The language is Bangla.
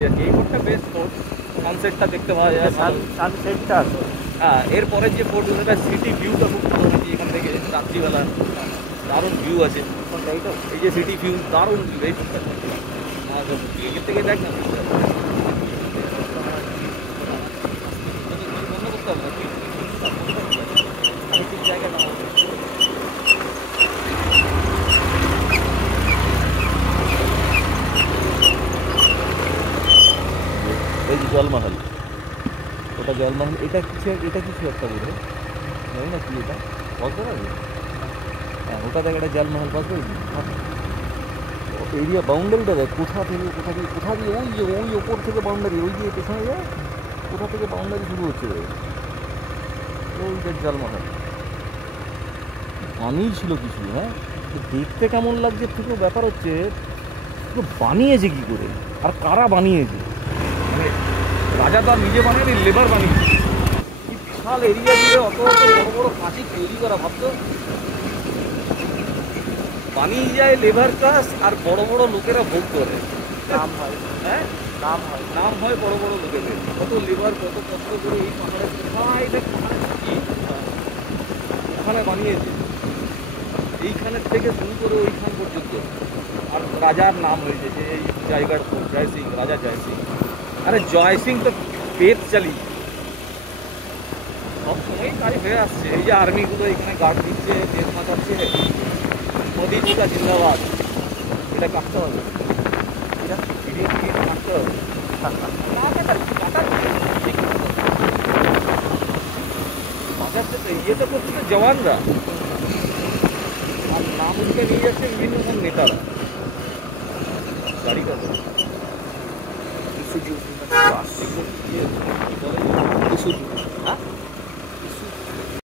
এই ফোর্টটা বেস্ট ফোর্ট, সানসেটটা দেখতে পাওয়া যায় ভালো। সানসেটটা আছে। হ্যাঁ, এরপরে যে ফোর্ট সেটা সিটি ভিউটা খুব ভালো হয়েছে এখান থেকে রাত্রিবেলা, দারুণ ভিউ আছে। কোনটা এইটা? এই যে সিটি ভিউ, দারুণ ভিউ এই ফোর্টটা। এর থেকে দেখ না ভিউটা। বন্ধ করতে হবে নাকি? আমি ঠিক জায়গায় দাঁড়াবো। এই যে জলমহল, ওটা জলমহল, এটা কিছু একটা বোধ হয়, জানি না কি এটা, বলতে পারবে? হ্যাঁ, ওটা দেখ, একটা জলমহল, বলতে পারবি? এরিয়া বাউন্ডারিটা দেখ, কোথা দিয়ে ওই যে ওই ওপর থেকে বাউন্ডারি, ওই দিয়ে পেছনে যায়, কোথা থেকে বাউন্ডারি শুরু হচ্ছে ওই দেখ জলমহল। বানিয়ে ছিল কিছু, হ্যাঁ, তো দেখতে কেমন লাগছে থেকেও ব্যাপার হচ্ছে তো বানিয়েছে কি করে আর কারা বানিয়েছে। মানে রাজা তো আর নিজে বানায়নি, লেবার বানিয়েছে। কি বিশাল এরিয়া জুড়ে অত অত বড় বড় প্রাচীর তৈরি করা, ভাবতো। বানিয়ে যায় লেবার ক্লাস আর বড় বড় লোকেরা ভোগ করে। নাম হয়, হ্যাঁ, নাম হয় বড় বড় লোকেদের। কত লেবার, কত কষ্ট করে এই পাহাড়ে কোথায় দেখ, কি ওখানে বানিয়েছে, এইখানের থেকে শুরু করে ওইখান পর্যন্ত। আর রাজার নাম হয়েছে যে এই জায়গার উপর, জয় সিং, রাজা জয় সিং। আরে জয় সিং তো পেট চালিয়ে সব সময়ই তাই হয়ে আসছে। এই যে আর্মিগুলো এখানে গার্ড দিচ্ছে, পেট মাথাচ্ছে, মোদি জি কা জিন্দাবাদ, এটা কাটতে হবে, এটা কাটতে হবে। বাঁচাচ্ছে তো, ইয়ে তো করছে তো জওয়ানরা, আর নাম উঠে নিয়ে যাচ্ছে বিভিন্ন সব নেতারা। গাড়ি কত ইসুজু ইয়ে